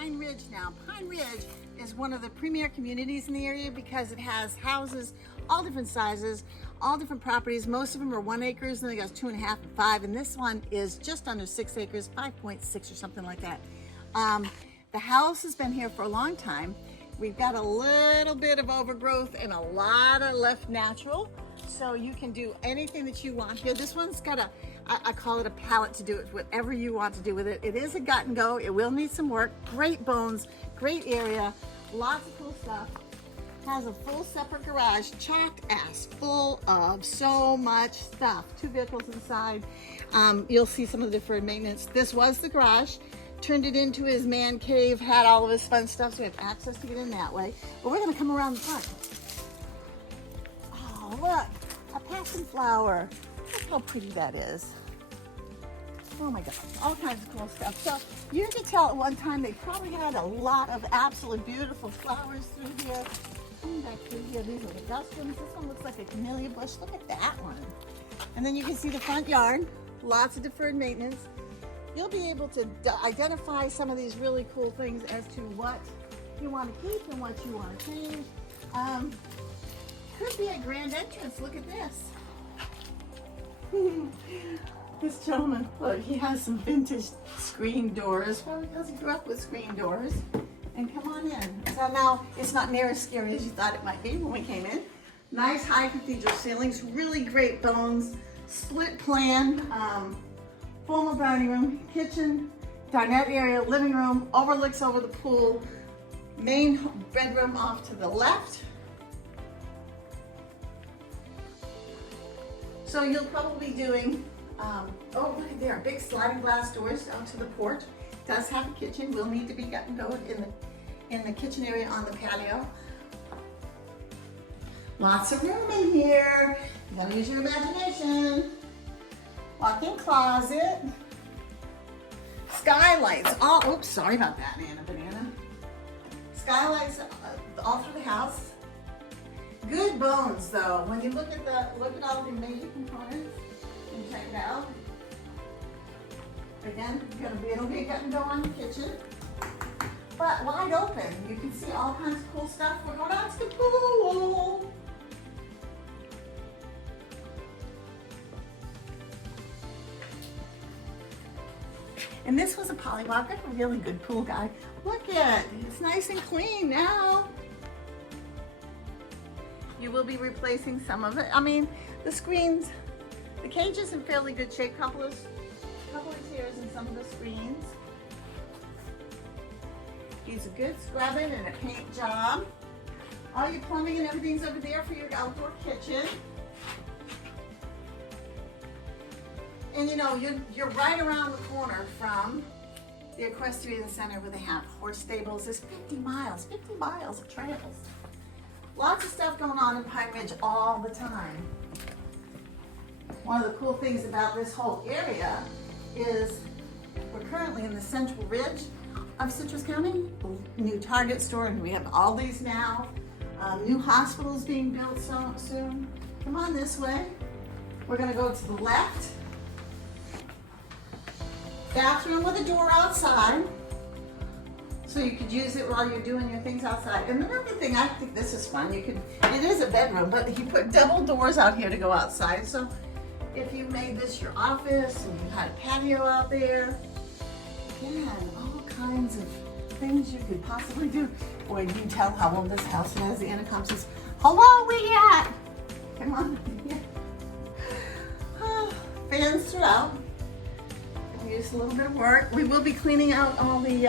Pine Ridge now. Pine Ridge is one of the premier communities in the area because it has houses, all different sizes, all different properties. Most of them are 1 acres, and they got 2.5 and 5, and this one is just under 6 acres, 5.6 or something like that. The house has been here for a long time. We've got a little bit of overgrowth and a lot of left natural, so you can do anything that you want here. This one's got I call it a pallet to do it, whatever you want to do with it. It is a gut and go. It will need some work. Great bones, great area, lots of cool stuff. Has a full separate garage, chocked ass full of so much stuff. 2 vehicles inside. You'll see some of the deferred maintenance. This was the garage. Turned it into his man cave, had all of his fun stuff, so we have access to get in that way. But we're gonna come around the park. Oh, look, a passion flower. Look how pretty that is. Oh my God, all kinds of cool stuff. So you can tell at one time they probably had a lot of absolutely beautiful flowers through here. Coming back through here, these are the nasturtiums. This one looks like a camellia bush. Look at that one. And then you can see the front yard, lots of deferred maintenance. You'll be able to identify some of these really cool things as to what you want to keep and what you want to change. Could be a grand entrance. Look at this. This gentleman, look, he has some vintage screen doors, probably because he grew up with screen doors. And come on in. So now it's not near as scary as you thought it might be when we came in. Nice high cathedral ceilings, really great bones, split plan, formal dining room, kitchen, dinette area, living room, overlooks over the pool, main bedroom off to the left. So you'll probably be doing, oh look at there, big sliding glass doors down to the porch. Does have a kitchen, will need to be gotten going in the kitchen area on the patio. Lots of room in here. You gotta use your imagination. Walk-in closet. Skylights, oops, sorry about that, Banana. Skylights all through the house. Good bones though. When you look at all the major components and check it out. Again, it'll be a gut and go on the kitchen. But wide open. You can see all kinds of cool stuff. We're going out to the pool. And this was a polywalk, a really good pool guy. Look at it, it's nice and clean now. You will be replacing some of it. I mean, the screens, the cage is in fairly good shape. Couple of tears in some of the screens. Needs a good scrubbing and a paint job. All your plumbing and everything's over there for your outdoor kitchen. And you know, you're right around the corner from the equestrian center where they have horse stables. There's 50 miles of trails. Lots of stuff going on in Pine Ridge all the time. One of the cool things about this whole area is we're currently in the central ridge of Citrus County. New Target store, and we have all these now. New hospitals being built so soon. Come on this way. We're gonna go to the left. Bathroom with a door outside, so you could use it while you're doing your things outside. And another thing, I think this is fun, it is a bedroom, but he put double doors out here to go outside. So if you made this your office and you had a patio out there, again, all kinds of things you could possibly do. Boy, you can tell how old this house is. The intercom says, hello, where you at? Come on. Fans throughout. Use a little bit of work. We will be cleaning out all the,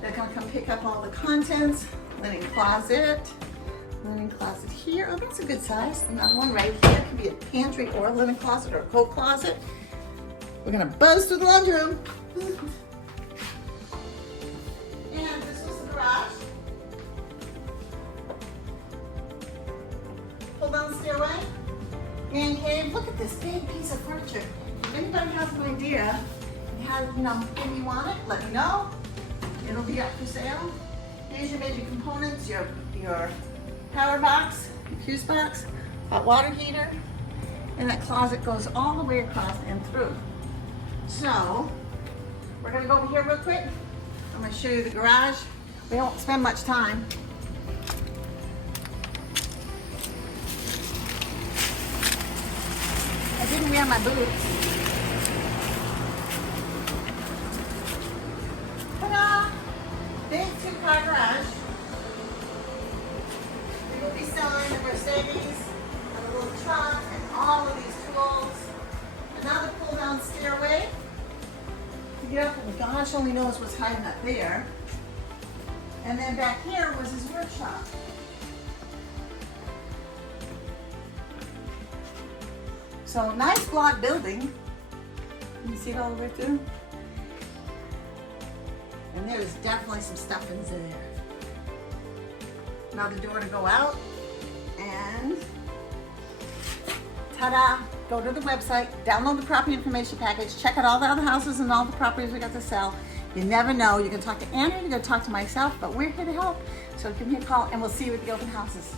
they're gonna come pick up all the contents. Linen closet here. Oh, that's a good size. Another one right here. Could be a pantry or a linen closet or a coat closet. We're gonna buzz through the laundry room. And this was the garage. Pull down the stairway. Man cave. Look at this big piece of furniture. If anybody has an idea, if you want it, let me know. It'll be up for sale. Here's your major components, your power box, your fuse box, hot water heater, and that closet goes all the way across and through. So, we're gonna go over here real quick. I'm gonna show you the garage. We don't spend much time. I didn't wear my boots. Ta-da! Big 2-car garage. We will be selling the Mercedes, and a little truck, and all of these tools. Another pull-down stairway. To get up, and gosh only knows what's hiding up there. And then back here was his workshop. So nice block building. You see it all the way through? And there's definitely some stuff in there. Another door to go out. And ta-da! Go to the website, download the property information package, check out all the other houses and all the properties we got to sell. You never know. You can talk to Andrew, you can talk to myself, but we're here to help. So give me a call and we'll see you at the open houses.